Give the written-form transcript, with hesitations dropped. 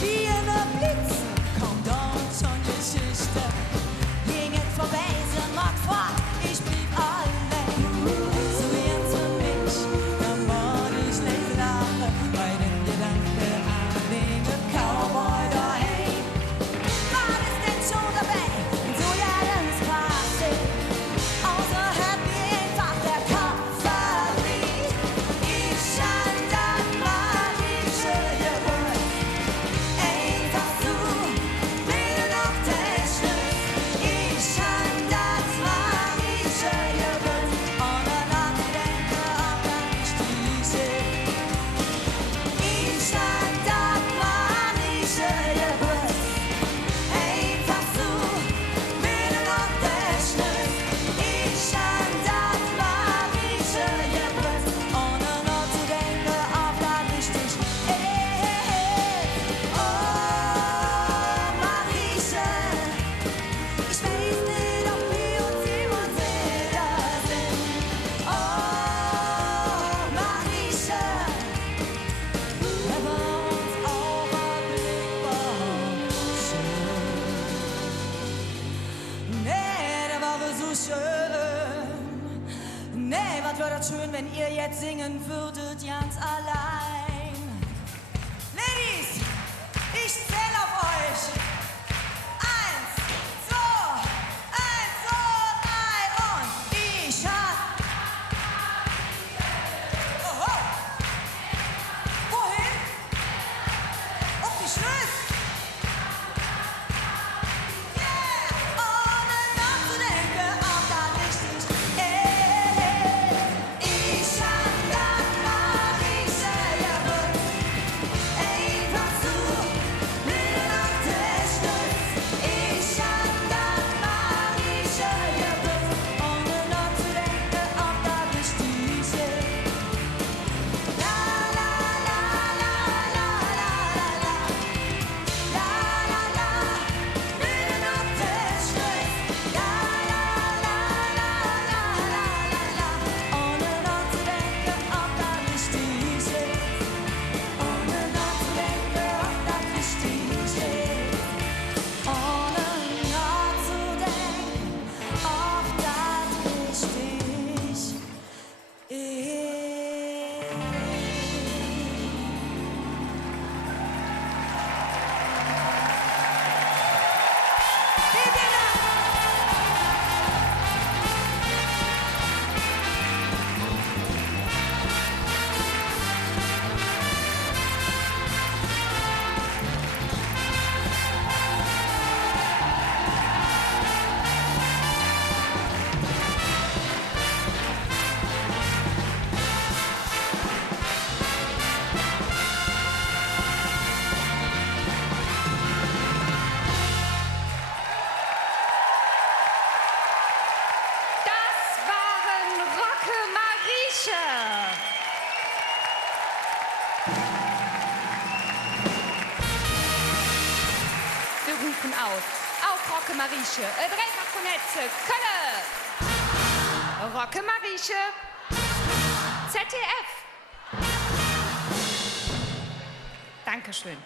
Wie eine Blitze kommt uns und Geschichte. Gingen vorbei, sind mag fort, ich blieb allein. So jetzt für mich, dann wollte ich nicht lachen, bei den Gedanken an den Cowboy daheim. War es denn schon dabei, so ja, dann ist passiert. Außer hat mir einfach der Kopf verdreht. Ich stand an magische Geburt. Einfach so, mitten auf der Schluss. Ich stand an magische Geburt. Ohne nachdenken, ob da nicht die Shit. Ich stand an magische Geburt. Einfach so, mitten auf der Schluss. Ich stand an magische Geburt. Ohne nachzudenken, ob da richtig oh, Marische. Ich weiß nicht, ob wir uns jemals wiedersehen. Oh, Marische. Wenn wir uns auch ein Blick schön. Nee, der war so schön. Nee, was wäre das schön, wenn ihr jetzt singen würdet, ganz allein. Ladies, ich zähl auf euch. 1, 2, 1, 2, 3 und ich hab. Oho. Wohin? Auf die Schlüsse. Yeah! Ohne nachzudenken, ob da richtig ist. Ich stand an magische Geburt. Einfach so, mitten auf der Schluss. Ich stand an magische Geburt. Ohne nachzudenken, ob da richtig ist. La la la la la la la la. La la la, mitten auf der Schluss. La la la la la la la la. Ohne nachzudenken, ob da richtig ist. Ohne nachzudenken, ob da richtig ist. Ohne nachzudenken, ob das richtig ist. Das waren Rocke Marieche. Wir rufen auf Rocke Marieche. Dreifach von Hetze, Kölle. Rocke Marieche. ZDF. Dankeschön.